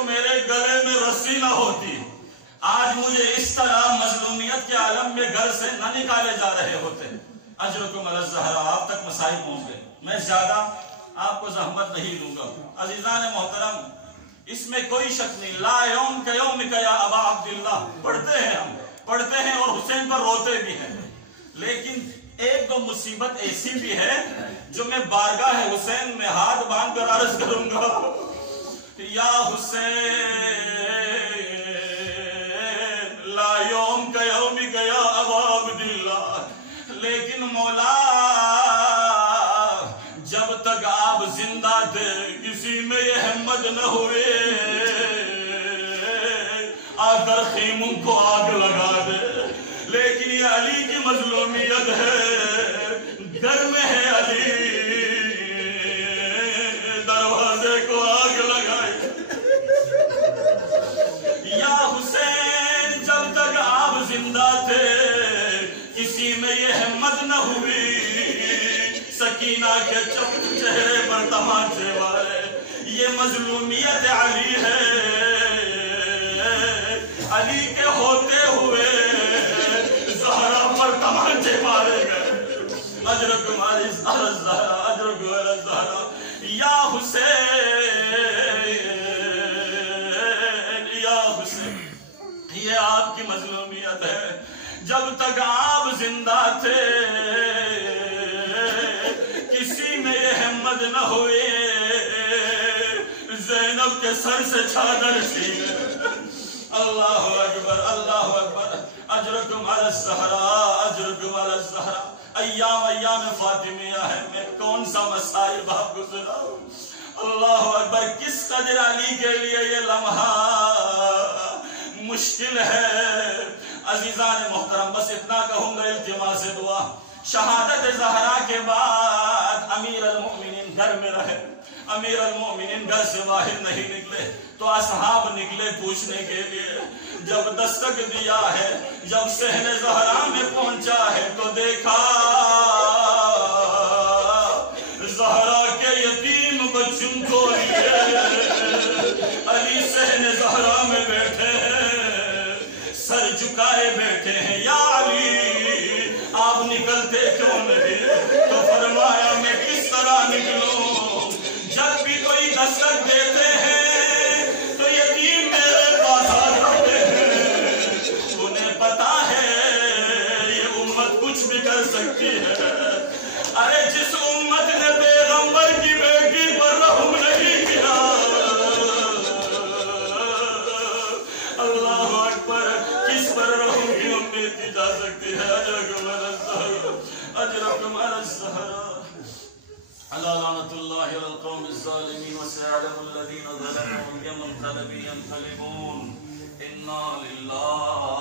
تو میرے گلے میں رسی نہ ہوتی، آج مجھے اس طرح مظلومیت کے عالم میں گھر سے نہ نکالے جا رہے ہوتے۔ اجرکم علی الزہرا، آپ تک مسائل پہنچ گئے، میں زیادہ آپ کو زحمت نہیں دوں گا۔ عزیزان محترم، اس میں کوئی شک نہیں، لا یوم کا یوم کا یا ابا عبداللہ پڑھتے ہیں، ہم پڑھتے ہیں اور حسین پر روتے بھی ہیں، لیکن ایک دو مصیبت ایسی بھی ہے جو میں بارگاہ حسین میں ہاتھ باندھ کر عرض کروں گا، یا حسین لا یوم کا یوم کا یا ابا عبداللہ، لیکن مولا جب تک آپ زندہ تھے کسی میں یہ ہمت نہ ہوئے آ کر خیموں کو آگ لگا دے، لیکن یہ علی کی مظلومیت ہے، گھر میں ہے علی، دروازے کو آگ لگائے۔ یا حسین جب تک آپ زندہ تھے کسی میں یہ ہمت نہ ہوئی سکینہ کے چہرے پر تمانچے والے، یہ مظلومیت علی ہے، علی کے ہوتے ہوئے زہرا پر تمانچے مارے گئے۔ اجرکم علی الزہرا، اجرکم علی الزہرا، یا حسین یا حسین، یہ آپ کی مظلومیت ہے، جب تک آپ زندہ تھے کسی میں یہ ہمت نہ ہوئی زینب کے سر سے چادر چھینے۔ اللہ اکبر، اللہ اکبر، اجرکم علی الزہرا، اجرکم علی الزہرا۔ ایام فاطمیہ ہے، میں کون سا مسائل آپ کو سناؤں۔ اللہ اکبر، کس قدر علی کے لیے یہ لمحہ مشکل ہے۔ عزیزان محترم، بس اتنا کہوں گا، التماس دعا، شہادت زہرا کے بعد امیر المؤمنین گھر میں رہے، امیر المؤمنین گھر سے باہر نہیں نکلے، تو اصحاب نکلے پوچھنے کے لیے، جب دستک دیا ہے، جب صحن زہرا میں پہنچا ہے تو دیکھا زہرا کے یتیم بچوں کو لیے علی صحن زہرا میں بیٹھے ہیں، سر جھکائے بیٹھے ہیں۔ یا علی آپ نکلتے کیوں نہیں؟ تو فرمایا میں کس طرح نکلوں، جب بھی کوئی دستک دیتے ہیں تو یتیم میرے پاس آ جاتے ہیں، انہیں پتا ہے یہ امت کچھ بھی کر سکتی ہے۔ ارے جس امت نے پیغمبر کی بیٹی پر رحم نہیں کیا، اللہ اکبر، کس پر رحم کی امید کی جا سکتی ہے۔ اجرکم علی الزہرا، اجرکم علی الزہرا۔ الا لعنۃ اللہ علی القوم الظالمین وسيعلم الذین ظلموا ايمن قلب ينقلبون۔ انا للہ